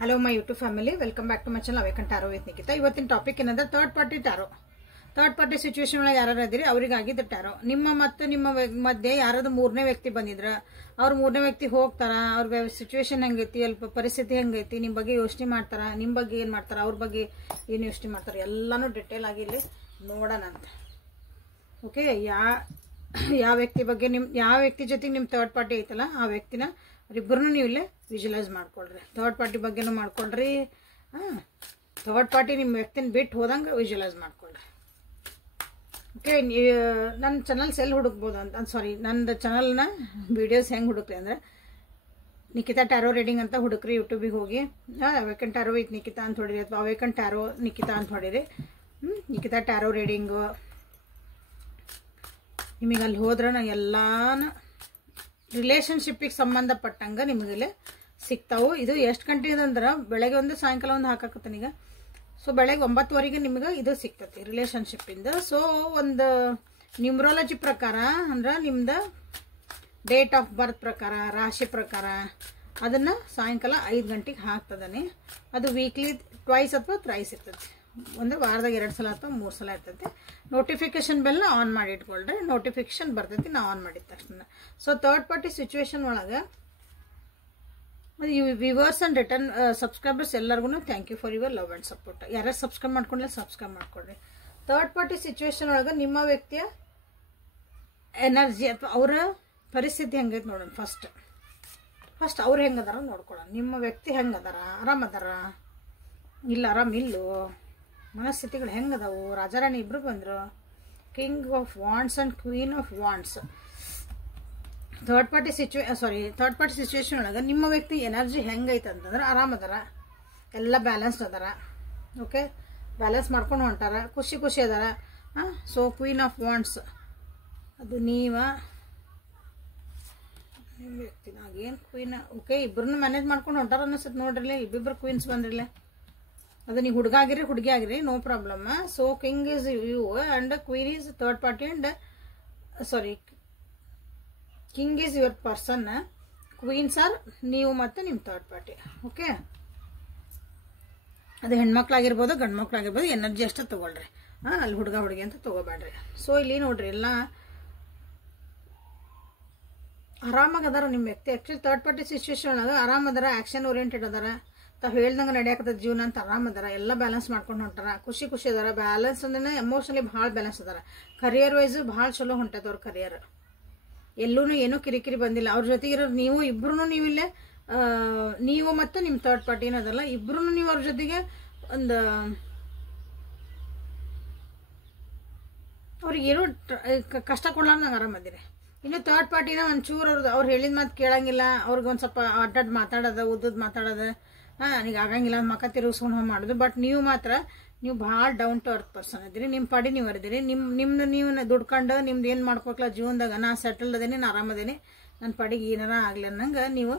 Hello my YouTube family, welcome back to my channel awaken tarot with Nikita. ಇವತ್ತಿನ topic ಏನಂದ್ರೆ third party tarot. Third party situation ಒಳಗೆ ಯಾರು ಇದ್ದೀರಿ ಅವರಿಗಾಗಿದ್ದ taro. ನಿಮ್ಮ ಮತ್ತು ನಿಮ್ಮ ಮಧ್ಯೆ ಯಾರಾದ್ರೂ ಮೂರನೇ ವ್ಯಕ್ತಿ ಬಂದಿದ್ರ, ಅವ್ರ ಮೂರನೇ ವ್ಯಕ್ತಿ ಹೋಗ್ತಾರ, ಅವ್ರ ಸಿಚುವೇಶನ್ ಹೆಂಗೈತಿ, ಅಲ್ಪ ಪರಿಸ್ಥಿತಿ ಹೆಂಗೈತಿ, ನಿಮ್ಮ ಬಗ್ಗೆ ಯೋಚನೆ ಮಾಡ್ತಾರ, ನಿಮ್ಮ ಬಗ್ಗೆ ಏನು ಮಾಡ್ತಾರ, ಅವ್ರ ಬಗ್ಗೆ ಏನು ಯೋಚನೆ ಮಾಡ್ತಾರೆ, ಎಲ್ಲಾನು ಡಿಟೇಲ್ ಆಗಿ ಇಲ್ಲಿ ನೋಡೋಣ ಅಂತ. ಓಕೆ, ಯಾವ ವ್ಯಕ್ತಿ ಬಗ್ಗೆ ಯಾವ ವ್ಯಕ್ತಿ ಜೊತೆಗೆ ನಿಮ್ಮ ಥರ್ಡ್ ಪಾರ್ಟಿ ಐತಲ್ಲ ಆ ವ್ಯಕ್ತಿನ ಅವರಿಬ್ಬರನ್ನು ನೀವು ಇಲ್ಲೇ ವಿಜುವಲೈಸ್ ಮಾಡ್ಕೊಳ್ರಿ. ಥರ್ಡ್ ಪಾರ್ಟಿ ಬಗ್ಗೆನೂ ಮಾಡ್ಕೊಳ್ರಿ. ಥರ್ಡ್ ಪಾರ್ಟಿ ನಿಮ್ಮ ವ್ಯಕ್ತಿನ ಬಿಟ್ಟು ಹೋದಂಗೆ ವಿಜುವಲೈಸ್ ಮಾಡ್ಕೊಳ್ರಿ. ಓಕೆ, ನನ್ನ ಚಾನಲ್ಸ್ ಎಲ್ಲಿ ಹುಡುಕ್ಬೋದು ಅಂತ, ಸಾರಿ, ನಂದು ಚಾನಲ್ನ ವೀಡಿಯೋಸ್ ಹೆಂಗೆ ಹುಡುಕ್ರಿ ಅಂದರೆ ನಿಕಿತಾ ಟ್ಯಾರೋ ರೀಡಿಂಗ್ ಅಂತ ಹುಡುಕ್ರಿ. ಯೂಟ್ಯೂಬಿಗೆ ಹೋಗಿ ಅವೇಕನ್ ಟ್ಯಾರೋ ವಿತ್ ನಿಕಿತಾ ಅಂತ ಹೊಡಿರಿ, ಅಥವಾ ಅವೇಕನ್ ಟ್ಯಾರೋ ನಿಕಿತಾ ಅಂತ ಹೊಡಿರಿ. ನಿಕಿತಾ ಟ್ಯಾರೋ ರೀಡಿಂಗು ನಿಮಗೆ ಅಲ್ಲಿ ಹೋದ್ರೆ ನಾ ಎಲ್ಲಾನು ರಿಲೇಷನ್ಶಿಪ್ಪಿಗೆ ಸಂಬಂಧಪಟ್ಟಂಗೆ ನಿಮಗಿಲ್ಲಿ ಸಿಗ್ತಾವೆ. ಇದು ಎಷ್ಟು ಗಂಟೆಗೆ ಅಂದ್ರೆ ಬೆಳಗ್ಗೆ ಒಂದು ಸಾಯಂಕಾಲ ಒಂದು ಹಾಕಾಕತ್ತೀನೀಗ. ಸೊ ಬೆಳಗ್ಗೆ 9:00ವರೆಗೆ ನಿಮಗೆ ಇದು ಸಿಗ್ತೈತಿ ರಿಲೇಷನ್ಶಿಪ್ಪಿಂದ. ಸೊ ಒಂದು ನ್ಯೂಮರಾಲಜಿ ಪ್ರಕಾರ ಅಂದ್ರೆ ನಿಮ್ದು ಡೇಟ್ ಆಫ್ ಬರ್ತ್ ಪ್ರಕಾರ, ರಾಶಿ ಪ್ರಕಾರ ಅದನ್ನು ಸಾಯಂಕಾಲ 5 ಗಂಟೆಗೆ ಹಾಕ್ತದಾನೆ. ಅದು ವೀಕ್ಲಿ ಟ್ವೈಸ್ ಅಥವಾ ಥ್ರೈಸ್ ಇರ್ತೈತಿ. ಒಂದು ವಾರದಾಗ 2 ಸಲ ಅಥವಾ 3 ಸಲ ಇರ್ತೈತಿ. ನೋಟಿಫಿಕೇಶನ್ ಬೆಲ್ನ ಆನ್ ಮಾಡಿ ಇಟ್ಕೊಳ್ರಿ, ನೋಟಿಫಿಕೇಶನ್ ಬರ್ತೈತಿ ನಾ ಆನ್ ಮಾಡಿದ ತಕ್ಷಣ. ಸೊ ಥರ್ಡ್ ಪಾರ್ಟಿ ಸಿಚುವೇಶನ್ ಒಳಗೆ ವ್ಯೂವರ್ಸ್ ಅಂಡ್ ರಿಟರ್ನ್ ಸಬ್ಸ್ಕ್ರೈಬರ್ಸ್ ಎಲ್ಲರಿಗೂ thank you for your love and support. ಯಾರ್ಯಾರು ಸಬ್ಸ್ಕ್ರೈಬ್ ಮಾಡ್ಕೊಂಡ್ರೆ ಸಬ್ಸ್ಕ್ರೈಬ್ ಮಾಡ್ಕೊಳ್ರಿ. ಥರ್ಡ್ ಪಾರ್ಟಿ ಸಿಚುವೇಶನ್ ಒಳಗೆ ನಿಮ್ಮ ವ್ಯಕ್ತಿಯ ಎನರ್ಜಿ ಅಥವಾ ಅವರ ಪರಿಸ್ಥಿತಿ ಹೆಂಗೈತೆ ನೋಡೋಣ. ಫಸ್ಟ್ ಅವ್ರು ಹೆಂಗದಾರ ನೋಡ್ಕೊಳ್ಳೋಣ. ನಿಮ್ಮ ವ್ಯಕ್ತಿ ಹೆಂಗದಾರ, ಆರಾಮದಾರ ಇಲ್ಲ, ಆರಾಮಿಲ್ಲೋ, ಮನಸ್ಥಿತಿಗಳು ಹೆಂಗದಾವು. ರಾಜಾರಾಣಿ ಇಬ್ರು ಬಂದರು, king of wands and queen of wands. Third party situation ಒಳಗೆ ನಿಮ್ಮ ವ್ಯಕ್ತಿ ಎನರ್ಜಿ ಹೆಂಗೈತೆ ಅಂತಂದ್ರೆ ಆರಾಮದಾರ, ಎಲ್ಲ ಬ್ಯಾಲೆನ್ಸ್ಡ್ ಅದಾರ. ಓಕೆ, ಬ್ಯಾಲೆನ್ಸ್ ಮಾಡ್ಕೊಂಡು ಹೊಂಟಾರ, ಖುಷಿ ಅದಾರ. ಸೊ ಕ್ವೀನ್ ಆಫ್ ವಾಂಡ್ಸ್ ಅದು ನಿಮ್ಮ ವ್ಯಕ್ತಿನಾಗ ಏನು ಕ್ವೀನ್. ಓಕೆ, ಇಬ್ಬರನ್ನ ಮ್ಯಾನೇಜ್ ಮಾಡ್ಕೊಂಡು ಹೊಂಟಾರ ಅನ್ನಿಸುತ್ತೆ ನೋಡ್ರಿಲ್ಲ. ಇಬ್ಬಿಬ್ರು ಕ್ವೀನ್ಸ್ ಬಂದ್ರಿಲ್ಲ. ಅದು ನೀವು ಹುಡುಗ ಆಗಿರಿ ಹುಡುಗಿ ಆಗಿರಿ, no problem. So king is you and queen is third party and king is your person, queens are ನೀವು ಮತ್ತು ನಿಮ್ಮ ಥರ್ಡ್ ಪಾರ್ಟಿ. ಓಕೆ, ಅದು ಹೆಣ್ಮಕ್ಳಾಗಿರ್ಬೋದು ಗಂಡು ಮಕ್ಳಾಗಿರ್ಬೋದು, ಎನರ್ಜಿ ಅಷ್ಟೇ ತೊಗೊಳ್ರಿ. ಅಲ್ಲಿ ಹುಡುಗಿ ಅಂತ ತೊಗೋಬೇಡ್ರಿ. ಸೊ ಇಲ್ಲಿ ನೋಡ್ರಿ ಎಲ್ಲ ಆರಾಮಾಗದಾರ ನಿಮ್ಮ ವ್ಯಕ್ತಿ. ಆ್ಯಕ್ಚುಲಿ ಥರ್ಡ್ ಪಾರ್ಟಿ ಸಿಚುವೇಶನ್ ಒಳಗೆ ಆರಾಮದಾರ, ಆ್ಯಕ್ಷನ್ ಓರಿಯೆಂಟೆಡ್ ಅದಾರ, ತಾವು ಹೇಳ್ದಂಗೆ ನಡೆಯಕತ್ತದ ಜೀವನ ಅಂತ ಆರಾಮದಾರ, ಎಲ್ಲ ಬ್ಯಾಲೆನ್ಸ್ ಮಾಡ್ಕೊಂಡು ಹೊಂಟಾರ, ಖುಷಿ ಅದಾರ. ಬ್ಯಾಲೆನ್ಸ್ ಅಂದ್ರೆ ಎಮೋಷನಲಿ ಭಾಳ ಬ್ಯಾಲೆನ್ಸ್ ಅದಾರ. ಕರಿಯರ್ ವೈಸು ಭಾಳ ಚಲೋ ಹೊಂಟದ ಅವ್ರ ಕರಿಯರ್. ಎಲ್ಲೂ ಏನೂ ಕಿರಿಕಿರಿ ಬಂದಿಲ್ಲ. ಅವ್ರ ಜೊತೆಗಿರೋ ನೀವು ಇಬ್ರು ನೀವಿಲ್ಲೇ ನೀವು ಮತ್ತು ನಿಮ್ಮ ಥರ್ಡ್ ಪಾರ್ಟಿ ಏನದಲ್ಲ, ಇಬ್ರು ನೀವು ಅವ್ರ ಜೊತೆಗೆ ಒಂದು ಅವ್ರಿಗೇನು ಕಷ್ಟ ಕೊಡ್ಲಾರ್ದಂಗೆ ಆರಾಮದಿರಿ. ಇನ್ನು ಥರ್ಡ್ ಪಾರ್ಟಿನ ಒಂಚೂರು ಅವ್ರು ಹೇಳಿದ ಮಾತು ಕೇಳಂಗಿಲ್ಲ, ಅವ್ರಿಗೆ ಒಂದು ಸ್ವಲ್ಪ ಅಡ್ಡಾಡ್ ಮಾತಾಡೋದು, ಉದ್ದದ್ ಮಾತಾಡೋದು, ನನಗೆ ಆಗಂಗಿಲ್ಲ, ಮಕ್ಕ ತಿರುಗಿಸ್ಕೊಂಡು ಮಾಡೋದು. ಬಟ್ ನೀವು ಮಾತ್ರ ನೀವು ಭಾಳ ಡೌನ್ ಟು ಅರ್ತ್ ಪರ್ಸನ್ ಇದ್ದೀರಿ. ನಿಮ್ಮ ಪಾಡಿ ನೀವು ಅರಿದಿರಿ. ನಿಮ್ದು ನೀವು ದುಡ್ಕೊಂಡು ನಿಮ್ದು ಏನು ಮಾಡ್ಕೋಕ್ಲ ಜೀವನದಾಗ ನಾ ಸೆಟಲ್ಡ್ ಅದೇನಿ, ನಾನು ಆರಾಮದೇನಿ, ನನ್ನ ಪಾಡಿಗೆ ಏನಾರ ಆಗಲಿ ಅನ್ನಂಗೆ ನೀವು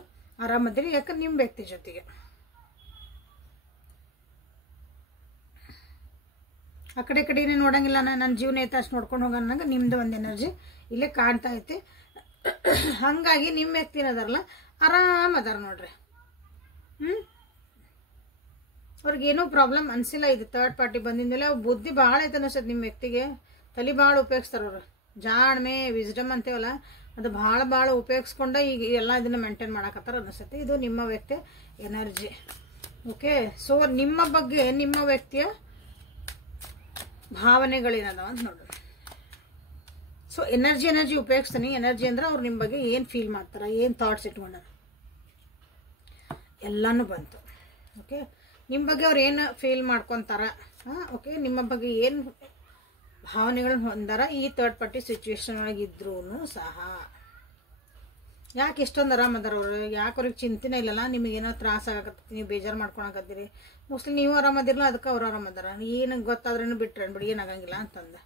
ಆರಾಮದಿರಿ. ಯಾಕಂದ್ರೆ ನಿಮ್ಮ ವ್ಯಕ್ತಿ ಜೊತೆಗೆ ಆ ಕಡೆ ಕಡೆನೇ ನೋಡಂಗಿಲ್ಲ, ನನ್ನ ಜೀವನ ಐತೆ ಅಷ್ಟು ನೋಡ್ಕೊಂಡು ಹೋಗೋಣ ಅನ್ನಂಗೆ ನಿಮ್ದು ಒಂದು ಎನರ್ಜಿ ಇಲ್ಲೇ ಕಾಣ್ತಾ ಐತಿ. ಹಾಗಾಗಿ ನಿಮ್ಮ ವ್ಯಕ್ತಿ ಏನದಾರಲ್ಲ ಆರಾಮದಾರ ನೋಡ್ರಿ. ಅವ್ರಿಗೇನೂ ಪ್ರಾಬ್ಲಮ್ ಅನಿಸಿಲ್ಲ. ಇದು ಥರ್ಡ್ ಪಾರ್ಟಿ ಬಂದಿಂದಲೇ ಬುದ್ಧಿ ಭಾಳ ಐತೆ ಅನಿಸ್ತದೆ ನಿಮ್ಮ ವ್ಯಕ್ತಿಗೆ. ತಲೆ ಭಾಳ ಉಪಯೋಗಿಸ್ತಾರೆ ಅವರು. ಜಾಣ್ಮೆ ವಿಸ್ಡಮ್ ಅಂತೇವಲ್ಲ, ಅದು ಭಾಳ ಉಪಯೋಗಿಸ್ಕೊಂಡ ಈಗ ಎಲ್ಲ ಇದನ್ನ ಮೇಂಟೈನ್ ಮಾಡಕತ್ತಾರ ಅನಿಸುತ್ತೆ. ಇದು ನಿಮ್ಮ ವ್ಯಕ್ತಿಯ ಎನರ್ಜಿ. ಓಕೆ, ಸೊ ನಿಮ್ಮ ಬಗ್ಗೆ ನಿಮ್ಮ ವ್ಯಕ್ತಿಯ ಭಾವನೆಗಳೇನದಾವ ಅಂತ ನೋಡೋಣ. So energy ಉಪಯೋಗಿಸ್ತೀನಿ. ಎನರ್ಜಿ ಅಂದ್ರೆ ಅವ್ರು ನಿಮ್ಮ ಬಗ್ಗೆ ಏನು ಫೀಲ್ ಮಾಡ್ತಾರೆ, ಏನು ಥಾಟ್ಸ್ ಇಟ್ಕೊಂಡಾರ, ಎಲ್ಲನೂ ಬಂತು. ಓಕೆ, ನಿಮ್ಮ ಬಗ್ಗೆ ಅವ್ರು ಏನು ಫೀಲ್ ಮಾಡ್ಕೊತಾರ, ಓಕೆ, ನಿಮ್ಮ ಬಗ್ಗೆ ಏನು ಭಾವನೆಗಳನ್ನ ಹೊಂದಾರ ಈ ಥರ್ಡ್ ಪಾರ್ಟಿ ಸಿಚುವೇಶನ್ ಒಳಗೆ ಇದ್ರೂ ಸಹ. ಯಾಕೆ ಇಷ್ಟೊಂದು ಆರಾಮದಾರ ಅವರು, ಯಾಕೆ ಅವ್ರಿಗೆ ಚಿಂತೆನೇ ಇಲ್ಲಲ್ಲ, ನಿಮಗೇನೋ ತ್ರಾಸ ಆಗತ್ತೆ, ನೀವು ಬೇಜಾರು ಮಾಡ್ಕೊಳಕತ್ತೀರಿ. ಮೋಸ್ಟ್ಲಿ ನೀವು ಆರಾಮದಿರಲ್ಲ, ಅದಕ್ಕೆ ಅವ್ರು ಆರಾಮದಾರ. ಏನು ಗೊತ್ತಾದ್ರೂ ಬಿಟ್ರೆ ಬಿಡಿ, ಏನಾಗಂಗಿಲ್ಲ ಅಂತಂದೆ.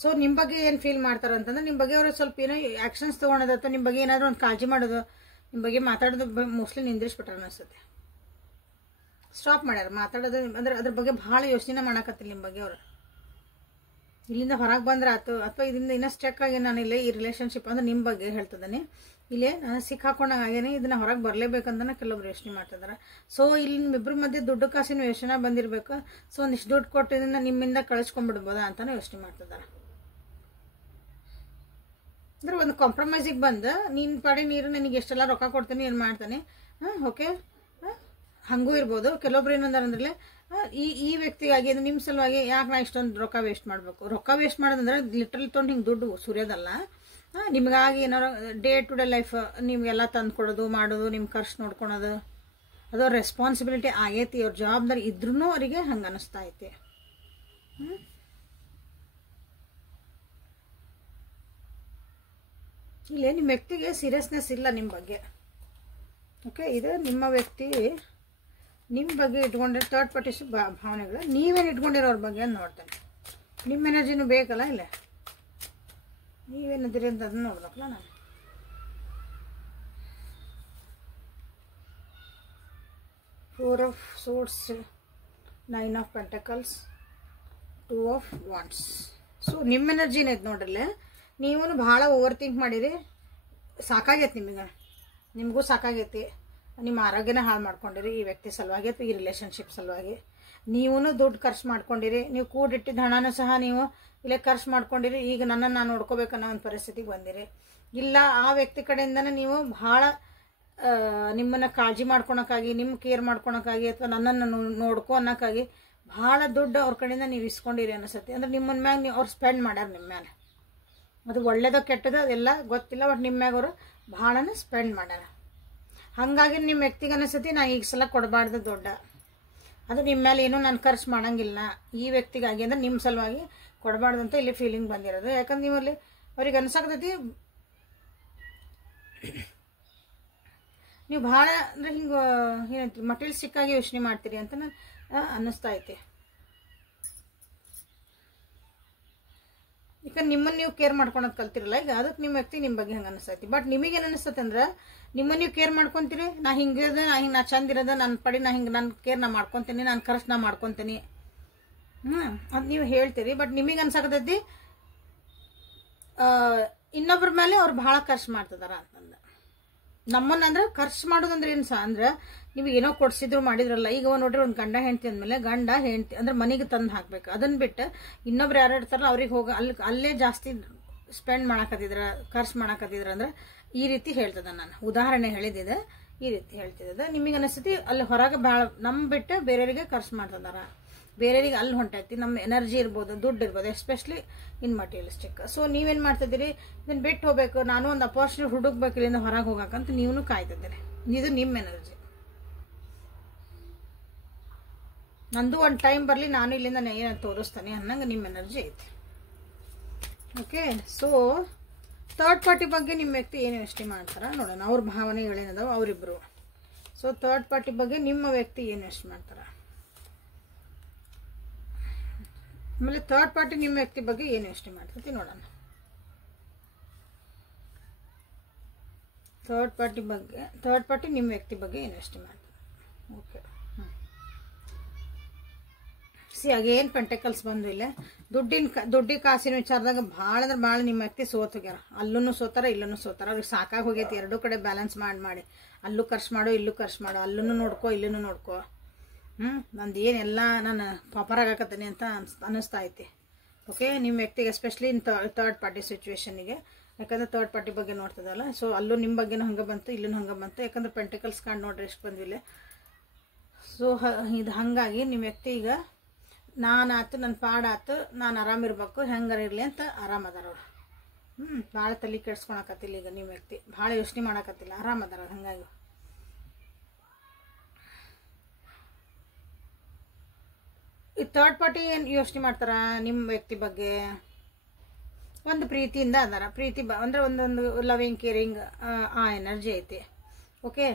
ಸೊ ನಿಮ್ಮ ಬಗ್ಗೆ ಏನು ಫೀಲ್ ಮಾಡ್ತಾರೆ ಅಂತಂದ್ರೆ ನಿಮ್ಮ ಬಗ್ಗೆ ಅವರು ಸ್ವಲ್ಪ ಏನೋ ಆ್ಯಕ್ಷನ್ಸ್ ತೊಗೊಳೋದು ಅಥವಾ ನಿಮ್ಮ ಬಗ್ಗೆ ಏನಾದರೂ ಒಂದು ಕಾಳಜಿ ಮಾಡೋದು, ನಿಮ್ಮ ಬಗ್ಗೆ ಮಾತಾಡೋದು ಮೋಸ್ಟ್ಲಿ ನಿಂದಿರಿಸ್ಬಿಟ್ರೆ ಅನಿಸುತ್ತೆ. ಸ್ಟಾಪ್ ಮಾಡ್ಯಾರ ಮಾತಾಡೋದು. ಅಂದ್ರೆ ಅದ್ರ ಬಗ್ಗೆ ಭಾಳ ಯೋಚನೆ ಮಾಡಕತ್ತಿಲ್ಲ ನಿಮ್ಮ ಬಗ್ಗೆ ಅವರು. ಇಲ್ಲಿಂದ ಹೊರಗೆ ಬಂದ್ರೆ ಆಯ್ತು, ಅಥವಾ ಇದರಿಂದ ಇನ್ನೂ ಸ್ಟೆಕ್ ಆಗಿ ನಾನು ಇಲ್ಲೇ ಈ ರಿಲೇಷನ್ಶಿಪ್ ಅಂದ್ರೆ ನಿಮ್ಮ ಬಗ್ಗೆ ಹೇಳ್ತಿದ್ದಾನೆ, ಇಲ್ಲೇ ನಾನು ಸಿಕ್ಕಾಕೊಂಡಾಗ ಆಗೇನೆ, ಇದನ್ನ ಹೊರಗೆ ಬರಲೇಬೇಕಂತ ಕೆಲವೊಬ್ರು ಯೋಚನೆ ಮಾಡ್ತಿದ್ದಾರೆ. ಸೊ ಇಲ್ಲಿ ನಿಮ್ಮಿಬ್ಬರ ಮಧ್ಯೆ ದುಡ್ಡು ಕಾಸಿನ ಯೋಚನೆ ಬಂದಿರಬೇಕು. ಸೊ ಒಂದಿಷ್ಟು ದುಡ್ಡು ಕೊಟ್ಟಿದ್ದರಿಂದ ನಿಮ್ಮಿಂದ ಕಳಿಸ್ಕೊಂಡ್ಬಿಡ್ಬೋದಾ ಅಂತಾನು ಯೋಚನೆ ಮಾಡ್ತಿದ್ದಾರೆ. ಅಂದ್ರೆ ಒಂದು ಕಾಂಪ್ರಮೈಸಿಗೆ ಬಂದು ನೀನು ಪಾಡಿ ನೀರು ನನಗೆ ಎಷ್ಟೆಲ್ಲ ರೊಕ್ಕ ಕೊಡ್ತೀನಿ, ಏನು ಮಾಡ್ತಾನೆ, ಓಕೆ ಹಂಗೂ ಇರ್ಬೋದು. ಕೆಲವೊಬ್ರು ಏನಂದಾರ ಅಂದ್ರೆ ಈ ವ್ಯಕ್ತಿಗಾಗಿ ನಿಮ್ಮ ಸಲುವಾಗಿ ಯಾಕೆ ನಾ ಇಷ್ಟೊಂದು ರೊಕ್ಕ ವೇಸ್ಟ್ ಮಾಡಬೇಕು. ರೊಕ್ಕ ವೇಸ್ಟ್ ಮಾಡೋದಂದ್ರೆ ಲಿಟ್ರಲಿ ತೊಗೊಂಡು ಹಿಂಗೆ ದುಡ್ಡು ಸುರಿಯೋದಲ್ಲ. ನಿಮಗಾಗಿ ಏನಾರು ಡೇ ಟು ಡೇ ಲೈಫ್ ನಿಮಗೆಲ್ಲ ತಂದು ಕೊಡೋದು ಮಾಡೋದು, ನಿಮ್ಮ ಖರ್ಚು ನೋಡ್ಕೊಳೋದು, ಅದು ರೆಸ್ಪಾನ್ಸಿಬಿಲಿಟಿ ಆಗೈತಿ, ಅವ್ರ ಜವಾಬ್ದಾರಿ ಇದ್ರೂ ಅವರಿಗೆ ಹಂಗೆ ಅನ್ನಿಸ್ತಾ ಐತಿ. ಇಲ್ಲೇ ನಿಮ್ಮ ವ್ಯಕ್ತಿಗೆ ಸೀರಿಯಸ್ನೆಸ್ ಇಲ್ಲ ನಿಮ್ಮ ಬಗ್ಗೆ. ಓಕೆ, ಇದು ನಿಮ್ಮ ವ್ಯಕ್ತಿ ನಿಮ್ಮ ಬಗ್ಗೆ ಇಟ್ಕೊಂಡಿರೋ ಥರ್ಡ್ ಪಾರ್ಟೀಸ್ ಭಾವನೆಗಳು ನೀವೇನು ಇಟ್ಕೊಂಡಿರೋರ ಬಗ್ಗೆ ಅಂತ ನೋಡ್ತೇನೆ. ನಿಮ್ಮ ಎನರ್ಜಿನೂ ಬೇಕಲ್ಲ, ಇಲ್ಲ ನೀವೇನಿದ್ದೀರಿ ಅಂತ ಅದನ್ನ ನೋಡ್ಬೇಕಲ್ಲ ನಾನು. Four of swords, 9 of pentacles, 2 of wands. So ನಿಮ್ಮ ಎನರ್ಜಿನ ಐತೆ ನೋಡ್ರಲ್ಲೇ, ನೀವು ಭಾಳ ಓವರ್ ಥಿಂಕ್ ಮಾಡಿರಿ, ಸಾಕಾಗೈತಿ ನಿಮಗೂ ಸಾಕಾಗೈತಿ. ನಿಮ್ಮ ಆರೋಗ್ಯನ ಹಾಳು ಮಾಡ್ಕೊಂಡಿರಿ ಈ ವ್ಯಕ್ತಿ ಸಲುವಾಗಿ ಅಥವಾ ಈ ರಿಲೇಷನ್ಶಿಪ್ ಸಲುವಾಗಿ. ನೀವೂ ದುಡ್ಡು ಖರ್ಚು ಮಾಡ್ಕೊಂಡಿರಿ, ನೀವು ಕೂಡಿಟ್ಟಿದ್ದ ಹಣನೂ ಸಹ ನೀವು ಇಲ್ಲೇ ಖರ್ಚು ಮಾಡ್ಕೊಂಡಿರಿ. ಈಗ ನನ್ನನ್ನು ನಾನು ನೋಡ್ಕೋಬೇಕನ್ನೋ ಒಂದು ಪರಿಸ್ಥಿತಿಗೆ ಬಂದಿರಿ. ಇಲ್ಲ ಆ ವ್ಯಕ್ತಿ ಕಡೆಯಿಂದನೇ ನೀವು ಭಾಳ ನಿಮ್ಮನ್ನು ಕಾಳಜಿ ಮಾಡ್ಕೊಳಕ್ಕಾಗಿ, ನಿಮ್ಮ ಕೇರ್ ಮಾಡ್ಕೊಳಕ್ಕಾಗಿ, ಅಥವಾ ನನ್ನನ್ನು ನೋಡ್ಕೊ ಅನ್ನೋಕ್ಕಾಗಿ ಭಾಳ ದುಡ್ಡು ಅವ್ರ ಕಡೆಯಿಂದ ನೀವು ಇಸ್ಕೊಂಡಿರಿ ಅನಿಸುತ್ತೆ. ಅಂದ್ರೆ ನಿಮ್ಮನ್ನ ಮ್ಯಾಗ ನೀವು ಅವ್ರು ಸ್ಪೆಂಡ್ ಮಾಡ್ಯಾರ ನಿಮ್ಮ ಮೇಲೆ. ಅದು ಒಳ್ಳೇದೋ ಕೆಟ್ಟದೋ ಅದೆಲ್ಲ ಗೊತ್ತಿಲ್ಲ, ಬಟ್ ನಿಮ್ಮ ಮ್ಯಾಗ ಅವರು ಭಾಳನೇ ಸ್ಪೆಂಡ್ ಮಾಡ್ಯಾರ. ಹಾಗಾಗಿ ನಿಮ್ಮ ವ್ಯಕ್ತಿಗೆ ಅನಿಸುತ್ತೆ ನಾ ಈಗ ಸಲ ಕೊಡಬಾರ್ದು ದೊಡ್ಡ, ಅದು ನಿಮ್ಮ ಮೇಲೆ ಏನೂ ನಾನು ಖರ್ಚು ಮಾಡೋಂಗಿಲ್ಲ ಈ ವ್ಯಕ್ತಿಗಾಗಿ, ಅಂದ್ರೆ ನಿಮ್ಮ ಸಲುವಾಗಿ ಕೊಡಬಾರ್ದು ಅಂತ ಇಲ್ಲಿ ಫೀಲಿಂಗ್ ಬಂದಿರೋದು. ಯಾಕಂದ್ರೆ ನೀವಲ್ಲಿ ಅವ್ರಿಗೆ ಅನ್ಸಾಕತೈತಿ ನೀವು ಭಾಳ ಅಂದರೆ ಹಿಂಗೆ ಏನಂತೀವಿ ಮಟೀರಿಯಲಿಸ್ಟಿಕ್ ಆಗಿ ಯೋಚನೆ ಮಾಡ್ತೀರಿ ಅಂತ ನಾನು ಅನ್ನಿಸ್ತಾ ಐತಿ. ಈಗ ನಿಮ್ಮನ್ನು ನೀವು ಕೇರ್ ಮಾಡ್ಕೊಳೋದು ಕಲ್ತಿರಲ್ಲ, ಈಗ ಅದಕ್ಕೆ ನಿಮ್ಮ ವ್ಯಕ್ತಿ ನಿಮ್ಮ ಬಗ್ಗೆ ಹಂಗೆ ಅನಿಸ್ತೈತಿ. ಬಟ್ ನಿಮಗೇನು ಅನಿಸ್ತೈತೆ ಅಂದ್ರೆ ನಿಮ್ಮನ್ನು ನೀವು ಕೇರ್ ಮಾಡ್ಕೊತೀರಿ, ನಾ ಹಿಂಗಿರೋದ, ನಾ ಚಂದ ಇರೋದ, ನನ್ನ ಪಡಿ ನಾ ಹಿಂಗೆ ನನ್ನ ಕೇರ್ ನಾ ಮಾಡ್ಕೊತೀನಿ, ನಾನು ಖರ್ಚು ನಾ ಮಾಡ್ಕೊತೀನಿ, ಅದು ನೀವು ಹೇಳ್ತೀರಿ. ಬಟ್ ನಿಮಗೆ ಅನ್ಸಾಕತೈತಿ ಇನ್ನೊಬ್ಬರ ಮೇಲೆ ಅವ್ರು ಭಾಳ ಖರ್ಚು ಮಾಡ್ತಿದಾರ ಅಂತಂದು. ನಮ್ಮನ್ನಂದ್ರೆ ಖರ್ಚು ಮಾಡೋದಂದ್ರೆ ಏನು ಸಹ ಅಂದ್ರೆ ನೀವು ಏನೋ ಕೊಡ್ಸಿದ್ರು ಮಾಡಿದ್ರಲ್ಲ. ಈಗ ನೋಡ್ರಿ ಒಂದು ಗಂಡ ಹೆಂಡತಿ ಅಂದಮೇಲೆ ಗಂಡ ಹೆಂಡತಿ ಅಂದ್ರೆ ಮನೆಗೆ ತಂದು ಹಾಕ್ಬೇಕು. ಅದನ್ನ ಬಿಟ್ಟು ಇನ್ನೊಬ್ರು ಯಾರು ಇರ್ತಾರಲ್ಲ ಅವ್ರಿಗೆ ಹೋಗಿ ಅಲ್ಲೇ ಜಾಸ್ತಿ ಸ್ಪೆಂಡ್ ಮಾಡಕತ್ತಿದ್ರ, ಖರ್ಚು ಮಾಡಕತ್ತಿದ್ರ ಅಂದ್ರೆ ಈ ರೀತಿ ಹೇಳ್ತದ. ನಾನು ಉದಾಹರಣೆ ಹೇಳಿದ್ದೆ, ಈ ರೀತಿ ಹೇಳ್ತಿದ್ದ. ನಿಮಗೆ ಅನಿಸ್ತೈತಿ ಅಲ್ಲಿ ಹೊರಗೆ ಭಾಳ ನಮ್ಮ ಬಿಟ್ಟು ಬೇರೆಯವರಿಗೆ ಖರ್ಚು ಮಾಡ್ತಿದಾರ, ಬೇರೆಯವರಿಗೆ ಅಲ್ಲಿ ಹೊಂಟೈತಿ ನಮ್ಮ ಎನರ್ಜಿ ಇರ್ಬೋದು, ದುಡ್ಡು ಇರ್ಬೋದು, ಎಸ್ಪೆಷಲಿ ಇನ್ ಮಟೀರಿಯಲಿಸ್ಟಿಕ್. ಸೊ ನೀವೇನು ಮಾಡ್ತಿದ್ದೀರಿ, ಇದನ್ನ ಬಿಟ್ಟು ಹೋಗ್ಬೇಕು, ನಾನು ಒಂದು ಅಪಾರ್ಚುನಿಟಿ ಹುಡುಕ್ಬೇಕು ಇಲ್ಲಿಂದ ಹೊರಗೆ ಹೋಗಕ್ಕಂತ ನೀವೂ ಕಾಯ್ತಿದ್ದೀರಿ. ಇದು ನಿಮ್ಮ ಎನರ್ಜಿ. ನಂದು ಒಂದು ಟೈಮ್ ಬರಲಿ, ನಾನು ಇಲ್ಲಿಂದ ಏನು ತೋರಿಸ್ತಾನೆ ಅನ್ನಂಗೆ ನಿಮ್ಮ ಎನರ್ಜಿ ಐತಿ. ಓಕೆ, ಸೊ ಥರ್ಡ್ ಪಾರ್ಟಿ ಬಗ್ಗೆ ನಿಮ್ಮ ವ್ಯಕ್ತಿ ಏನು ಯೋಚನೆ ಮಾಡ್ತಾರ ನೋಡೋಣ. ಅವ್ರ ಭಾವನೆಗಳೇನದಾವ ಅವರಿಬ್ರು. ಸೊ ಥರ್ಡ್ ಪಾರ್ಟಿ ಬಗ್ಗೆ ನಿಮ್ಮ ವ್ಯಕ್ತಿ ಏನು ಯೋಚನೆ ಮಾಡ್ತಾರ, ಆಮೇಲೆ ಥರ್ಡ್ ಪಾರ್ಟಿ ನಿಮ್ಮ ವ್ಯಕ್ತಿ ಬಗ್ಗೆ ಏನು ಯೋಚನೆ ಮಾಡ್ತೈತಿ ನೋಡೋಣ. ಥರ್ಡ್ ಪಾರ್ಟಿ ನಿಮ್ಮ ವ್ಯಕ್ತಿ ಬಗ್ಗೆ ಏನು ಯೋಚನೆ ಮಾಡ್ತಾರೆ. ಓಕೆ, ಸಿ ಅಗೇನ್ ಪೆಂಟಕಲ್ಸ್ ಬಂದು ಇಲ್ಲ. ದುಡ್ಡಿನ ಕಾಸಿನ ವಿಚಾರದಾಗ ಭಾಳ ಅಂದ್ರೆ ಭಾಳ ನಿಮ್ಮ ವ್ಯಕ್ತಿ ಸೋತೋಗ್ಯಾರ. ಅಲ್ಲೂ ಸೋತಾರ, ಇಲ್ಲೂ ಸೋತಾರ. ಅವ್ರಿಗೆ ಸಾಕಾಗಿ ಹೋಗೈತಿ ಎರಡೂ ಕಡೆ ಬ್ಯಾಲೆನ್ಸ್ ಮಾಡಿ ಅಲ್ಲೂ ಖರ್ಚು ಮಾಡು, ಇಲ್ಲೂ ಖರ್ಚು ಮಾಡು, ಅಲ್ಲೂ ನೋಡ್ಕೋ, ಇಲ್ಲೂ ನೋಡ್ಕೋ. ನಂದು ಏನೆಲ್ಲ ನಾನು ಪಾಪರಾಗಕತ್ತೀನಿ ಅಂತ ಅನ್ನಿಸ್ತಾ ಐತಿ. ಓಕೆ, ನಿಮ್ಮ ವ್ಯಕ್ತಿಗೆ ಎಸ್ಪೆಷಲಿ ಇನ್ ಥರ್ಡ್ ಪಾರ್ಟಿ ಸಿಚುವೇಶನಿಗೆ, ಯಾಕಂದ್ರೆ ಥರ್ಡ್ ಪಾರ್ಟಿ ಬಗ್ಗೆ ನೋಡ್ತದಲ್ಲ. ಸೊ ಅಲ್ಲೂ ನಿಮ್ಮ ಬಗ್ಗೆನೂ ಹಂಗೆ ಬಂತು, ಇಲ್ಲೂ ಹಂಗೆ ಬಂತು. ಯಾಕಂದ್ರೆ ಪೆಂಟಿಕಲ್ಸ್ ಕಾಣ್ ನೋಡ್ರಿ ಎಷ್ಟು ಬಂದಿಲ್ಲ. ಸೊ ಇದು ಹಾಗಾಗಿ ನಿಮ್ಮ ವ್ಯಕ್ತಿ ಈಗ ನಾನಾತು, ನನ್ನ ಪಾಡಾತು, ನಾನು ಆರಾಮಿರ್ಬೇಕು, ಹೆಂಗಾರ ಇರಲಿ ಅಂತ ಆರಾಮದಾರ ಅವ್ರು. ಭಾಳ ತಲೆ ಕೆಡ್ಸ್ಕೊಳಕತ್ತಿಲ್ಲ ಈಗ ನಿಮ್ಮ ವ್ಯಕ್ತಿ, ಭಾಳ ಯೋಚನೆ ಮಾಡಕತ್ತಿಲ್ಲ, ಆರಾಮದಾರ. ಹಾಗಾಗಿ ಈ ಥರ್ಡ್ ಪಾರ್ಟಿ ಏನು ಯೋಚನೆ ಮಾಡ್ತಾರ ನಿಮ್ಮ ವ್ಯಕ್ತಿ ಬಗ್ಗೆ, ಒಂದು ಪ್ರೀತಿಯಿಂದ ಅದಾರ. ಪ್ರೀತಿ ಅಂದರೆ ಒಂದೊಂದು ಲವಿಂಗ್ ಕೇರಿಂಗ್ ಆ ಎನರ್ಜಿ ಐತಿ. ಓಕೆ,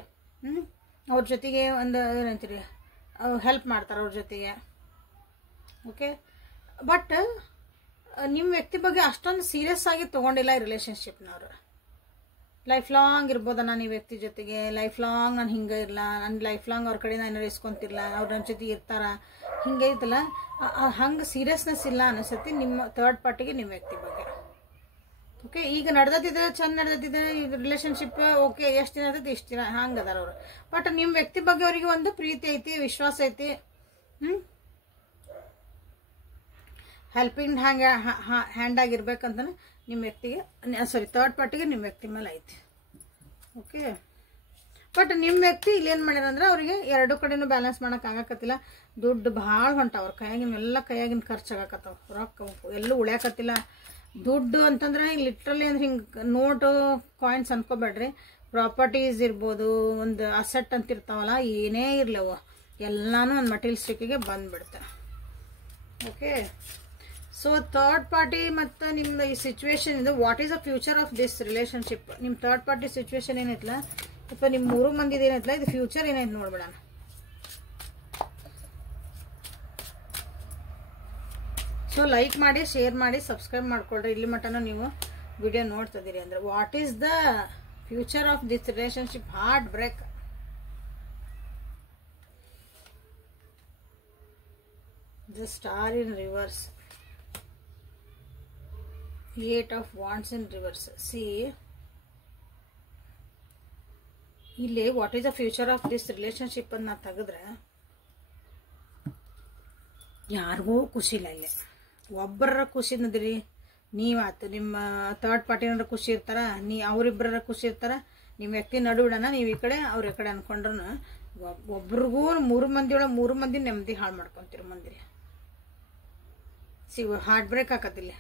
ಅವ್ರ ಜೊತೆಗೆ ಒಂದು ಏನಂತೀರಿ ಹೆಲ್ಪ್ ಮಾಡ್ತಾರೆ ಅವ್ರ ಜೊತೆಗೆ. ಓಕೆ, ಬಟ್ ನಿಮ್ಮ ವ್ಯಕ್ತಿ ಬಗ್ಗೆ ಅಷ್ಟೊಂದು ಸೀರಿಯಸ್ ಆಗಿ ತೊಗೊಂಡಿಲ್ಲ ಈ ರಿಲೇಷನ್ಶಿಪ್ನವ್ರು. ಲೈಫ್ ಲಾಂಗ್ ಇರ್ಬೋದ ನಾನು ಈ ವ್ಯಕ್ತಿ ಜೊತೆಗೆ, ಲೈಫ್ ಲಾಂಗ್ ನಾನು ಹಿಂಗೆ ಇರಲ್ಲ, ನನ್ನ ಲೈಫ್ ಲಾಂಗ್ ಅವ್ರ ಕಡೆ ನಾನು ಇಸ್ಕೊಂತಿರ್ಲ, ಅವ್ರು ನನ್ನ ಜೊತೆ ಇರ್ತಾರ, ಹಿಂಗೆ ಐತಲ್ಲ ಹಂಗೆ ಸೀರಿಯಸ್ನೆಸ್ ಇಲ್ಲ ಅನಿಸುತ್ತೆ ನಿಮ್ಮ ಥರ್ಡ್ ಪಾರ್ಟಿಗೆ ನಿಮ್ಮ ವ್ಯಕ್ತಿ ಬಗ್ಗೆ. ಓಕೆ, ಈಗ ನಡೆದತ್ತಿದ್ರೆ ಚಂದ ನಡೆದತ್ತಿದ್ರೆ ಈಗ ರಿಲೇಶನ್ಶಿಪ್ ಓಕೆ, ಎಷ್ಟು ದಿನ ಆಗ್ತೈತಿ ಇಷ್ಟು ದಿನ ಹಂಗೆ ಅದಾರ ಅವರು. ಬಟ್ ನಿಮ್ಮ ವ್ಯಕ್ತಿ ಬಗ್ಗೆ ಅವರಿಗೆ ಒಂದು ಪ್ರೀತಿ ಐತಿ, ವಿಶ್ವಾಸ ಐತಿ, ಹೆಲ್ಪಿಂಗ್ ಹ್ಯಾಂಡ್ ಆಗಿರ್ಬೇಕಂತ ನಿಮ್ಮ ವ್ಯಕ್ತಿಗೆ ಥರ್ಡ್ ಪಾರ್ಟಿಗೆ ನಿಮ್ಮ ವ್ಯಕ್ತಿ ಮೇಲೆ ಐತಿ. ಓಕೆ, ಬಟ್ ನಿಮ್ಮ ವ್ಯಕ್ತಿ ಇಲ್ಲಿ ಏನು ಮಾಡ್ಯಾರಂದ್ರೆ ಅವರಿಗೆ ಎರಡು ಕಡೆನೂ ಬ್ಯಾಲೆನ್ಸ್ ಮಾಡೋಕೆ ಆಗಕತ್ತಿಲ್ಲ. ದುಡ್ಡು ಭಾಳ ಹೊಂಟಾವ ಅವ್ರ ಕೈಯಾಗಿನ, ಎಲ್ಲ ಕೈಯಾಗಿನ ಖರ್ಚಾಗಕತ್ತಾವ, ರೊಕ್ಕ ಎಲ್ಲೂ ಉಳ್ಯಾಕತ್ತಿಲ್ಲ. ದುಡ್ಡು ಅಂತಂದ್ರೆ ಲಿಟ್ರಲಿ ಅಂದ್ರೆ ಹಿಂಗೆ ನೋಟು ಕಾಯಿನ್ಸ್ ಅನ್ಕೋಬೇಡ್ರಿ, ಪ್ರಾಪರ್ಟೀಸ್ ಇರ್ಬೋದು, ಒಂದು ಅಸೆಟ್ ಅಂತ ಇರ್ತಾವಲ್ಲ, ಏನೇ ಇರ್ಲವ ಎಲ್ಲಾನು ಒಂದು ಮಟೀರಿಯಲ್ಸ್ಟಿಕ್ಕಿಗೆ ಬಂದ್ಬಿಡುತ್ತೆ. ಓಕೆ, ಸೊ ಥರ್ಡ್ ಪಾರ್ಟಿ ಮತ್ತು ನಿಮ್ದು ಈ ಸಿಚುವೇಶನ್ ಇದು what is the future of this relationship. ನಿಮ್ಮ ಥರ್ಡ್ ಪಾರ್ಟಿ ಸಿಚುವೇಶನ್ ಏನೈತಲ್ಲ, ಅಥವಾ ನಿಮ್ಮ 3 ಮಂದಿದು ಏನೈತಲ್ಲ, ಇದು ಫ್ಯೂಚರ್ ಏನೈತೆ ನೋಡ್ಬಿಡೋಣ. ಸೊ ಲೈಕ್ ಮಾಡಿ, ಶೇರ್ ಮಾಡಿ, ಸಬ್ಸ್ಕ್ರೈಬ್ ಮಾಡ್ಕೊಳ್ರಿ. ಇಲ್ಲಿ ಮಟನೂ ನೀವು ವಿಡಿಯೋ ನೋಡ್ತಿದ್ದೀರಿ ಅಂದ್ರೆ what is the future of this relationship. Heart break, the star in reverse, 8 of wands in reverse. See, ಇಲ್ಲಿ what is the future of this relationship ಅನ್ನ ತೆಗೆದ್ರೆ ಯಾರಿಗೂ ಖುಷಿ ಇಲ್ಲ. ಇಲ್ಲಿ ಒಬ್ಬರ ಖುಷಿ ನದ್ರಿ, ನೀವಾತು ನಿಮ್ಮ ಥರ್ಡ್ ಪಾರ್ಟಿನವ್ರ ಖುಷಿ ಇರ್ತಾರ, ಅವರಿಬ್ಬರ ಖುಷಿ ಇರ್ತಾರ, ನಿಮ್ಮ ವ್ಯಕ್ತಿ ನಡುವಿಡನ ನೀವು ಈ ಕಡೆ ಅವ್ರ ಈ ಕಡೆ ಅನ್ಕೊಂಡ್ರು ಒಬ್ರಿಗೂ 3 ಮಂದಿ ಒಳಗೆ 3 ಮಂದಿ ನೆಮ್ಮದಿ ಹಾಳು ಮಾಡ್ಕೊಂತೀರಿ ಮಂದಿರಿ. ಸಿ ಹಾರ್ಟ್ ಬ್ರೇಕ್ ಆಕತ್ತಿಲ್ಲ.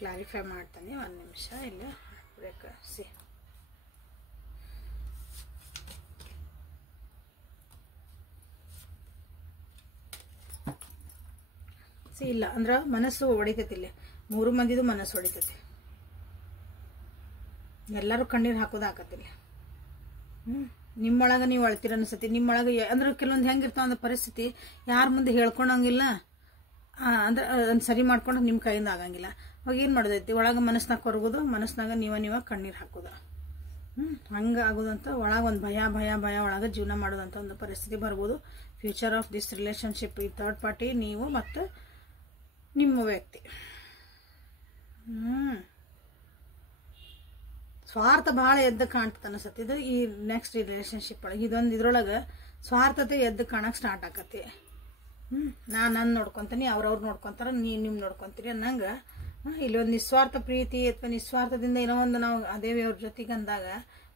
ಕ್ಲಾರಿಫೈ ಮಾಡ್ತಾನೆ, 1 ನಿಮಿಷ. ಇಲ್ಲ ಬ್ರೇಕ್ ಸಿ ಇಲ್ಲ ಅಂದ್ರೆ ಮನಸ್ಸು ಹೊಡಿತೈತಿ. ಇಲ್ಲಿ 3 ಮಂದಿದು ಮನಸ್ಸು ಹೊಡಿತೈತಿ, ಎಲ್ಲರೂ ಕಣ್ಣೀರು ಹಾಕೋದು ಹಾಕತ್ತಿಲ್ಲ. ನಿಮ್ಮೊಳಗೆ ನೀವು ಅಳ್ತೀರ ಅನ್ಸತಿ. ನಿಮ್ಮೊಳಗೆ ಅಂದ್ರೆ ಕೆಲವೊಂದು ಹೆಂಗಿರ್ತಾವ ಅಂದ್ರೆ ಪರಿಸ್ಥಿತಿ ಯಾರ ಮುಂದೆ ಹೇಳ್ಕೊಳಂಗಿಲ್ಲ, ಅಂದ್ರೆ ಅದನ್ನ ಸರಿ ಮಾಡ್ಕೊಂಡು ನಿಮ್ಮ ಕೈಯಿಂದ ಆಗಂಗಿಲ್ಲ. ಅವಾಗ ಏನು ಮಾಡೋದೈತಿ, ಒಳಗೆ ಮನಸ್ನಾಗ ಕೊರಗೋದು, ಮನಸ್ನಾಗ ನೀವ ಕಣ್ಣೀರು ಹಾಕೋದು, ಹಂಗೆ ಆಗೋದಂತ ಒಳಗೆ ಒಂದು ಭಯ ಭಯ ಭಯ ಒಳಗೆ ಜೀವನ ಮಾಡೋದಂತ ಒಂದು ಪರಿಸ್ಥಿತಿ ಬರ್ಬೋದು. ಫ್ಯೂಚರ್ ಆಫ್ ದಿಸ್ ರಿಲೇಶನ್ಶಿಪ್, ಈ ಥರ್ಡ್ ಪಾರ್ಟಿ ನೀವು ಮತ್ತು ನಿಮ್ಮ ವ್ಯಕ್ತಿ. ಸ್ವಾರ್ಥ ಭಾಳ ಎದ್ದು ಕಾಣ್ತದೆ ಅನಿಸತ್ತೆ. ಇದು ಈ ನೆಕ್ಸ್ಟ್ ರಿಲೇಶನ್ಶಿಪ್ ಒಳಗೆ ಇದ್ರೊಳಗೆ ಸ್ವಾರ್ಥತೆ ಎದ್ದು ಕಾಣಕ್ಕೆ ಸ್ಟಾರ್ಟ್ ಆಕತಿ. ನಾನು ನೋಡ್ಕೊತೀನಿ, ಅವ್ರವ್ರು ನೋಡ್ಕೊತಾರ, ನೀವು ನೋಡ್ಕೊತೀರಿ ಅನ್ನಂಗೆ ಇಲ್ಲಿ ಒಂದು ನಿಸ್ವಾರ್ಥ ಪ್ರೀತಿ ಅಥವಾ ನಿಸ್ವಾರ್ಥದಿಂದ ಏನೋ ಒಂದು ನಾವು ಅದೇ ಅವ್ರ ಜೊತೆಗೆ ಅಂದಾಗ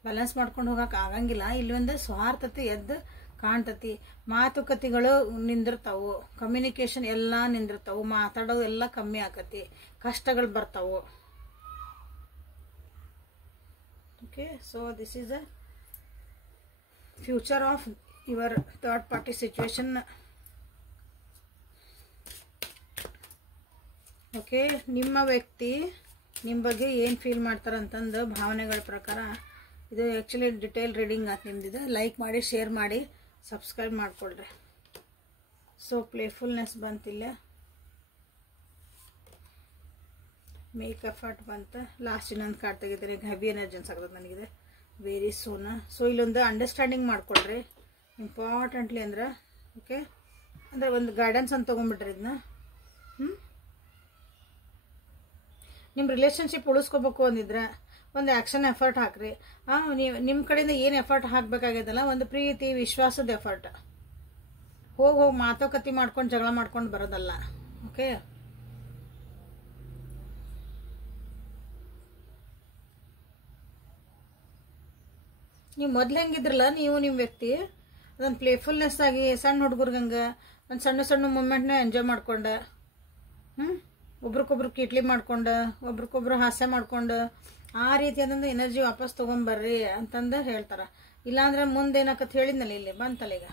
ಬ್ಯಾಲೆನ್ಸ್ ಮಾಡ್ಕೊಂಡು ಹೋಗಕ್ಕೆ ಆಗಂಗಿಲ್ಲ. ಇಲ್ಲಿ ಒಂದು ಸ್ವಾರ್ಥತೆ ಎದ್ದು ಕಾಣ್ತತಿ. ಮಾತುಕತೆಗಳು ನಿಂದಿರ್ತಾವು, ಕಮ್ಯುನಿಕೇಶನ್ ಎಲ್ಲ ನಿಂದಿರ್ತಾವು, ಮಾತಾಡೋದು ಎಲ್ಲ ಕಮ್ಮಿ ಆಕತಿ, ಕಷ್ಟಗಳು ಬರ್ತಾವು. Okay, so this is a future of your third party situation. Okay, ನಿಮ್ಮ ವ್ಯಕ್ತಿ ನಿಮ್ಮ ಬಗ್ಗೆ ಏನು ಫೀಲ್ ಮಾಡ್ತಾರಂತಂದು ಭಾವನೆಗಳ ಪ್ರಕಾರ ಇದು ಆ್ಯಕ್ಚುಲಿ ಡಿಟೇಲ್ ರೀಡಿಂಗ್ ಆಯ್ತು ನಿಮ್ದಿದೆ. ಲೈಕ್ ಮಾಡಿ, ಶೇರ್ ಮಾಡಿ, ಸಬ್ಸ್ಕ್ರೈಬ್ ಮಾಡ್ಕೊಳ್ರಿ. ಸೊ ಪ್ಲೇಫುಲ್ನೆಸ್ ಬಂತಿಲ್ಲ, ಮೇಕ್ ಎಫರ್ಟ್ ಬಂತು. ಲಾಸ್ಟ್ ಇನ್ನೊಂದು ಕಾರ್ಡ್ ತೆಗಿತೀನಿ, ಹೆವಿ ಎನರ್ಜೆನ್ಸ್ ಆಗ್ತದೆ ನನಗಿದೆ, ವೆರಿ ಸೂನ್. ಸೊ ಇಲ್ಲೊಂದು ಅಂಡರ್ಸ್ಟ್ಯಾಂಡಿಂಗ್ ಮಾಡ್ಕೊಳ್ರಿ ಇಂಪಾರ್ಟೆಂಟ್ಲಿ ಅಂದ್ರೆ. ಓಕೆ, ಅಂದರೆ ಒಂದು ಗೈಡೆನ್ಸ್ ಅಂತ ತೊಗೊಂಡ್ಬಿಟ್ರಿ ಇದನ್ನ. ನಿಮ್ಮ ರಿಲೇಶನ್ಶಿಪ್ ಉಳಿಸ್ಕೋಬೇಕು ಅಂದಿದ್ರೆ ಒಂದು ಆ್ಯಕ್ಷನ್ ಎಫರ್ಟ್ ಹಾಕ್ರಿ. ನೀವು ನಿಮ್ಮ ಕಡೆಯಿಂದ ಏನು ಎಫರ್ಟ್ ಹಾಕಬೇಕಾಗ್ಯದಲ್ಲ, ಒಂದು ಪ್ರೀತಿ ವಿಶ್ವಾಸದ ಎಫರ್ಟ್. ಹೋಗಿ ಮಾತುಕತೆ ಮಾಡ್ಕೊಂಡು ಜಗಳ ಮಾಡ್ಕೊಂಡು ಬರೋದಲ್ಲ. ಓಕೆ, ನೀವು ಮೊದ್ಲು ಹೆಂಗಿದ್ರಲ್ಲ ನೀವು ನಿಮ್ಮ ವ್ಯಕ್ತಿ, ಅದೊಂದು ಪ್ಲೇಫುಲ್ನೆಸ್ ಆಗಿ ಸಣ್ಣ ಹುಡುಗರ್ಗಂಗೆ ಒಂದು ಸಣ್ಣ ಸಣ್ಣ ಮೂಮೆಂಟ್ನ ಎಂಜಾಯ್ ಮಾಡ್ಕೊಂಡು, ಒಬ್ರಿಗೊಬ್ರು ಕಿಟ್ಲಿ ಮಾಡ್ಕೊಂಡು, ಒಬ್ರಿಗೊಬ್ರು ಹಾಸ್ಯ ಮಾಡ್ಕೊಂಡು, ಆ ರೀತಿಯಾದಂಥ ಎನರ್ಜಿ ವಾಪಸ್ ತೊಗೊಂಬರ್ರಿ ಅಂತಂದು ಹೇಳ್ತಾರೆ. ಇಲ್ಲಾಂದ್ರೆ ಮುಂದೆ ಏನಾಕತ್ ಹೇಳಿದ್ನಲ್ಲ, ಇಲ್ಲಿ ಬಂತಲ್ಲ ಈಗ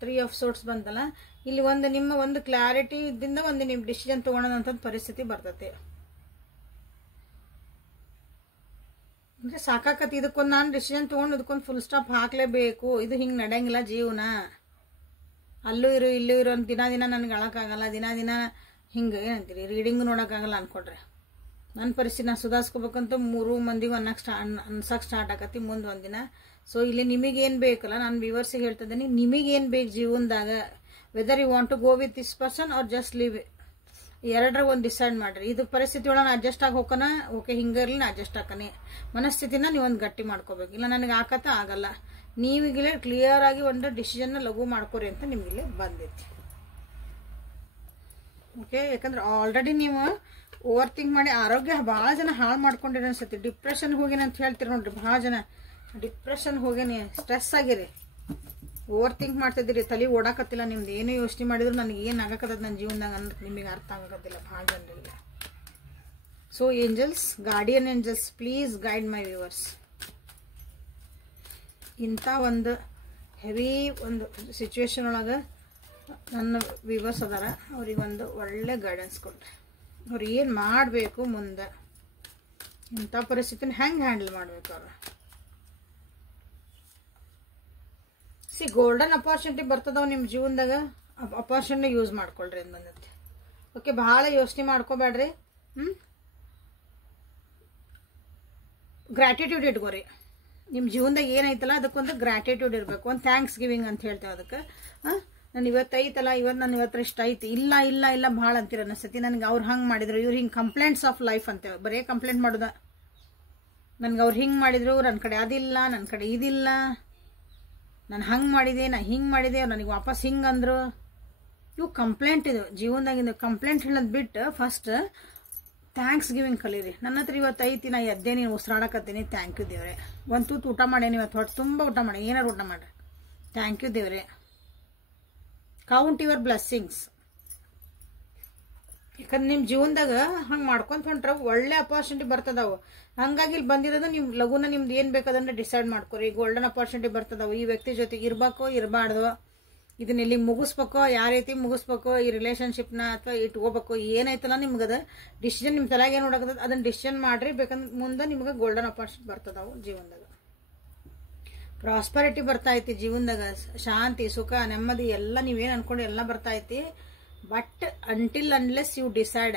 3 of Swords ಬಂತಲ್ಲ, ಇಲ್ಲಿ ಒಂದು ನಿಮ್ಮ ಒಂದು ಕ್ಲಾರಿಟಿದಿಂದ ಒಂದು ನೀವು ಡಿಸಿಷನ್ ತೊಗೊಳೋದಂಥ ಪರಿಸ್ಥಿತಿ ಬರ್ತೈತಿ. ಅಂದರೆ ಸಾಕಾಕತಿ, ಇದಕ್ಕೊಂದು ನಾನು ಡಿಸಿಷನ್ ತೊಗೊಂಡು ಇದಕ್ಕೊಂದು ಫುಲ್ ಸ್ಟಾಪ್ ಹಾಕಲೇಬೇಕು, ಇದು ಹಿಂಗೆ ನಡೆಯಂಗಿಲ್ಲ ಜೀವನ. ಅಲ್ಲೂ ಇರು ಇಲ್ಲೂ ಇರು ಅಂತ ದಿನ ನನಗೆ ಅಳಕ್ಕಾಗಲ್ಲ, ದಿನ ಹಿಂಗೆ ಏನಂತೀರಿ ರೀಡಿಂಗ್ ನೋಡೋಕ್ಕಾಗಲ್ಲ ಅನ್ಕೊಡ್ರಿ. ನನ್ನ ಪರಿಸ್ಥಿತಿ ನಾನು ಸುಧಾರಿಸ್ಕೋಬೇಕಂತ 3 ಮಂದಿಗೂ ಅನ್ಸಕ್ಕೆ ಸ್ಟಾರ್ಟ್ ಆಗತ್ತೆ ಮುಂದೆ ಒಂದಿನ. ಸೊ ಇಲ್ಲಿ ನಿಮಗೇನು ಬೇಕಲ್ಲ, ನಾನು ವ್ಯೂವರ್ಸಿಗೆ ಹೇಳ್ತಿದ್ದೀನಿ, ನಿಮಗೇನು ಬೇಕು ಜೀವನದಾಗ, whether you want to go with this person or just leave, ಎರಡರ ಒಂದು ಡಿಸೈಡ್ ಮಾಡ್ರಿ. ಇದು ಪರಿಸ್ಥಿತಿ ಒಳಗೆ ಅಡ್ಜಸ್ಟ್ ಆಗಿ ಹೋಗೋಣ, ಓಕೆ ಹಿಂಗಿರ್ಲಿ ನಾ ಅಡ್ಜಸ್ಟ್ ಹಾಕನೆ ಮನಸ್ಥಿತಿನ ನೀವೊಂದು ಗಟ್ಟಿ ಮಾಡ್ಕೋಬೇಕು. ಇಲ್ಲ ನನಗೆ ಆಕತ್ತ ಆಗಲ್ಲ, ನೀವಿಗಿಲ್ಲೇ ಕ್ಲಿಯರ್ ಆಗಿ ಒಂದು ಡಿಸಿಷನ್ನ ಲಘು ಮಾಡ್ಕೋರಿ ಅಂತ ನಿಮಗಿಲ್ಲೇ ಬಂದೈತಿ. ಓಕೆ, ಯಾಕಂದ್ರೆ ಆಲ್ರೆಡಿ ನೀವು ಓವರ್ ಥಿಂಕ್ ಮಾಡಿ ಆರೋಗ್ಯ ಭಾಳ ಜನ ಹಾಳು ಮಾಡ್ಕೊಂಡಿರಿ ಅನ್ಸತಿ. ಡಿಪ್ರೆಷನ್ ಹೋಗೇನಿ ಅಂತ ಹೇಳ್ತೀರಿ ನೋಡ್ರಿ, ಭಾಳ ಜನ ಡಿಪ್ರೆಷನ್ ಹೋಗೇನಿ, ಸ್ಟ್ರೆಸ್ ಆಗಿರಿ, ಓವರ್ ಥಿಂಕ್ ಮಾಡ್ತಿದ್ದೀರಿ, ತಲೆ ಓಡಾಕತ್ತಿಲ್ಲ, ನಿಮ್ದು ಏನು ಯೋಚನೆ ಮಾಡಿದ್ರು ನನಗೆ ಏನು ಆಗಕತ್ತದ ನನ್ನ ಜೀವನದಾಗ ಅಂತ ನಿಮಗೆ ಅರ್ಥ ಆಗಕತ್ತಿಲ್ಲ ಭಾಳ ಜನರಿಗೆ. So angels, guardian angels, please guide my viewers. ಇಂಥ ಒಂದು ಹೆವಿ ಒಂದು ಸಿಚುವೇಶನ್ ಒಳಗೆ ನನ್ನ ವ್ಯೂವರ್ಸ್ ಅದಾರ, ಅವ್ರಿಗೊಂದು ಒಳ್ಳೆ ಗೈಡೆನ್ಸ್ ಕೊಡ್ರಿ. ಅವ್ರು ಏನು ಮಾಡಬೇಕು ಮುಂದೆ, ಇಂಥ ಪರಿಸ್ಥಿತಿನ ಹೆಂಗೆ ಹ್ಯಾಂಡಲ್ ಮಾಡಬೇಕು ಅವ್ರು. ಗೋಲ್ಡನ್ ಅಪಾರ್ಚುನಿಟಿ ಬರ್ತದವ ನಿಮ್ಮ ಜೀವನದಾಗ, ಅಪಾರ್ಚುನಿಟಿ ಯೂಸ್ ಮಾಡ್ಕೊಳ್ರಿ ಅಂತ ಬಂದೈತಿ. ಓಕೆ, ಭಾಳ ಯೋಚನೆ ಮಾಡ್ಕೋಬೇಡ್ರಿ. ಗ್ರ್ಯಾಟಿಟ್ಯೂಡ್ ಇಟ್ಕೋರಿ. ನಿಮ್ಮ ಜೀವನದಾಗ ಏನೈತಲ್ಲ ಅದಕ್ಕೊಂದು ಗ್ರ್ಯಾಟಿಟ್ಯೂಡ್ ಇರಬೇಕು, ಒಂದು ಥ್ಯಾಂಕ್ಸ್ ಗಿವಿಂಗ್ ಅಂತ ಹೇಳ್ತೇವೆ ಅದಕ್ಕೆ. ನಾನು ಇವತ್ತೈತಲ್ಲ, ನಾನು ಇವತ್ತು ಇಷ್ಟ ಐತಿ, ಇಲ್ಲ ಇಲ್ಲ ಇಲ್ಲ ಭಾಳ ಅಂತೀರ ಅನಿಸ್ತೈತಿ ನನಗೆ. ಅವ್ರು ಹಂಗೆ ಮಾಡಿದ್ರು, ಇವ್ರು ಹಿಂಗೆ ಕಂಪ್ಲೇಂಟ್ಸ್ ಆಫ್ ಲೈಫ್ ಅಂತೇವೆ, ಬರೀ ಕಂಪ್ಲೇಂಟ್ ಮಾಡೋದ. ನನ್ಗೆ ಅವ್ರು ಹಿಂಗೆ ಮಾಡಿದ್ರು, ನನ್ನ ಕಡೆ ಅದಿಲ್ಲ, ನನ್ನ ಕಡೆ ಇದಿಲ್ಲ, ನಾನು ಹಂಗೆ ಮಾಡಿದೆ, ನಾ ಹಿಂಗೆ ಮಾಡಿದೆ, ಅವ್ರು ನನಗೆ ವಾಪಸ್ ಹಿಂಗೆ ಅಂದರು. ಇವು ಕಂಪ್ಲೇಂಟ್, ಇದು ಜೀವನದಾಗಿಂದು ಕಂಪ್ಲೇಂಟ್ ಹೇಳೋದು ಬಿಟ್ಟು ಫಸ್ಟ್ ಥ್ಯಾಂಕ್ಸ್ ಗಿವಿಂಗ್ ಕಲೀರಿ. ನನ್ನ ಹತ್ರ ಇವತ್ತು ಐತಿ, ನಾ ಎದ್ದೇ ನೀನು ಉಸಿರಾಡಕತ್ತೀನಿ, ಥ್ಯಾಂಕ್ ಯು ದೇವ್ರೆ. ಒಂದು ತೂತು ಊಟ ಮಾಡೇನಿ ಇವತ್ತು, ಹೊಟ್ಟೆ ತುಂಬ ಊಟ ಮಾಡಿ, ಏನಾರು ಊಟ ಮಾಡ್ರಿ, ಥ್ಯಾಂಕ್ ಯು ದೇವ್ರೆ. Count your blessings. ಯಾಕಂದ್ರೆ ನಿಮ್ಮ ಜೀವನದಾಗ ಹಂಗೆ ಮಾಡ್ಕೊಂತ ಹೊಂಟ್ರೆ ಒಳ್ಳೆ ಅಪಾರ್ಚುನಿಟಿ ಬರ್ತದವು. ಹಂಗಾಗಿ ಇಲ್ಲಿ ಬಂದಿರೋದು ನೀವು ಲಘುನ ನಿಮ್ದು ಏನು ಬೇಕದನ್ನ ಡಿಸೈಡ್ ಮಾಡ್ಕೊರಿ. ಗೋಲ್ಡನ್ ಅಪಾರ್ಚುನಿಟಿ ಬರ್ತದವು. ಈ ವ್ಯಕ್ತಿ ಜೊತೆಗೆ ಇರ್ಬೇಕೋ ಇರಬಾರ್ದು, ಇದನ್ನ ಇಲ್ಲಿ ಮುಗಿಸ್ಬೇಕೋ, ಯಾವ ರೀತಿ ಮುಗಿಸ್ಬೇಕೋ ಈ ರಿಲೇಷನ್ಶಿಪ್ನ, ಅಥವಾ ಇಟ್ಕೋಬೇಕು, ಏನೈತಲ್ಲ ನಿಮ್ಗದ ಡಿಸಿಷನ್ ನಿಮ್ಮ ತಲೆಗೆ ಏನು ನೋಡಕತ್ತದ ಅದನ್ನ ಡಿಸಿಷನ್ ಮಾಡ್ರಿ. ಬೇಕಂದ್ರೆ ಮುಂದೆ ನಿಮ್ಗೆ ಗೋಲ್ಡನ್ ಅಪಾರ್ಚುನಿಟಿ ಬರ್ತದವು. ಜೀವನದಾಗ ಪ್ರಾಸ್ಪರಿಟಿ ಬರ್ತಾ ಐತಿ, ಜೀವನದಾಗ ಶಾಂತಿ ಸುಖ ನೆಮ್ಮದಿ ಎಲ್ಲ ನೀವೇನು ಅನ್ಕೊಂಡು ಎಲ್ಲ ಬರ್ತಾ ಐತಿ. But until unless you decide,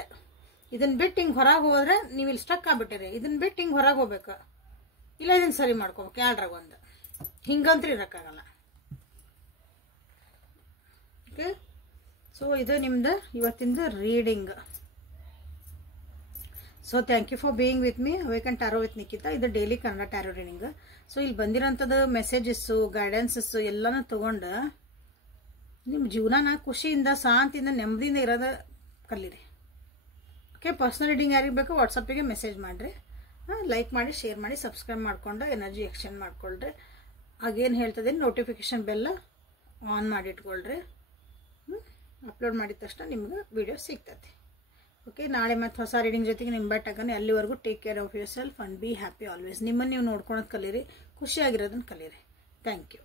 ಇದನ್ನ ಬಿಟ್ಟು ಹಿಂಗೆ ಹೊರಗೆ ಹೋದ್ರೆ ನೀವು ಇಲ್ಲಿ ಸ್ಟಕ್ ಆಗ್ಬಿಟ್ಟಿರಿ. ಇದನ್ನ ಬಿಟ್ಟು ಹಿಂಗೆ ಹೊರಗೆ ಹೋಗ್ಬೇಕು, ಇಲ್ಲ ಇದನ್ನ ಸರಿ ಮಾಡ್ಕೋಬೇಕು, ಯಾಳ್ರಾಗ ಒಂದು ಹಿಂಗಂತ್ರಿ ಇರೋಕ್ಕಾಗಲ್ಲ. ಓಕೆ, ಸೊ ಇದು ನಿಮ್ದು ಇವತ್ತಿಂದು reading. So thank you for being with me awaken tarot with Nikhita. ಇದು daily Kannada tarot reading. So ಇಲ್ಲಿ ಬಂದಿರೋಂಥದ್ದು ಮೆಸೇಜಸ್ಸು, ಗೈಡೆನ್ಸಸ್ಸು ಎಲ್ಲನೂ ತೊಗೊಂಡು ನಿಮ್ಮ ಜೀವನನ ಖುಷಿಯಿಂದ, ಶಾಂತಿಯಿಂದ, ನೆಮ್ಮದಿಯಿಂದ ಇರೋದ ಕಲೀರಿ. ಓಕೆ, ಪರ್ಸ್ನಲ್ ರೀಡಿಂಗ್ ಯಾರಿಗೆ ಬೇಕು ವಾಟ್ಸಪ್ಪಿಗೆ ಮೆಸೇಜ್ ಮಾಡಿರಿ. ಲೈಕ್ ಮಾಡಿ, ಶೇರ್ ಮಾಡಿ, ಸಬ್ಸ್ಕ್ರೈಬ್ ಮಾಡ್ಕೊಂಡು ಎನರ್ಜಿ ಎಕ್ಸ್ಚೇಂಜ್ ಮಾಡ್ಕೊಳ್ರಿ. ಆಗೇನು ಹೇಳ್ತದೆ ನೋಟಿಫಿಕೇಶನ್ ಬೆಲ್ಲ ಆನ್ ಮಾಡಿ ಇಟ್ಕೊಳ್ರಿ. ಅಪ್ಲೋಡ್ ಮಾಡಿದ ತಕ್ಷಣ ನಿಮ್ಗೆ ವಿಡಿಯೋ ಸಿಗ್ತದೆ. ಓಕೆ, ನಾಳೆ ಮತ್ತೆ ಹೊಸ ರೀಡಿಂಗ್ ಜೊತೆಗೆ ನಿಮ್ಮ ಬೆಟ್ಟಾಗನೆ. ಅಲ್ಲಿವರೆಗೂ take care of yourself and be happy always. ನಿಮ್ಮನ್ನು ನೀವು ನೋಡ್ಕೊಳೋದು ಕಲೀರಿ, ಖುಷಿಯಾಗಿರೋದನ್ನು ಕಲೀರಿ. Thank you.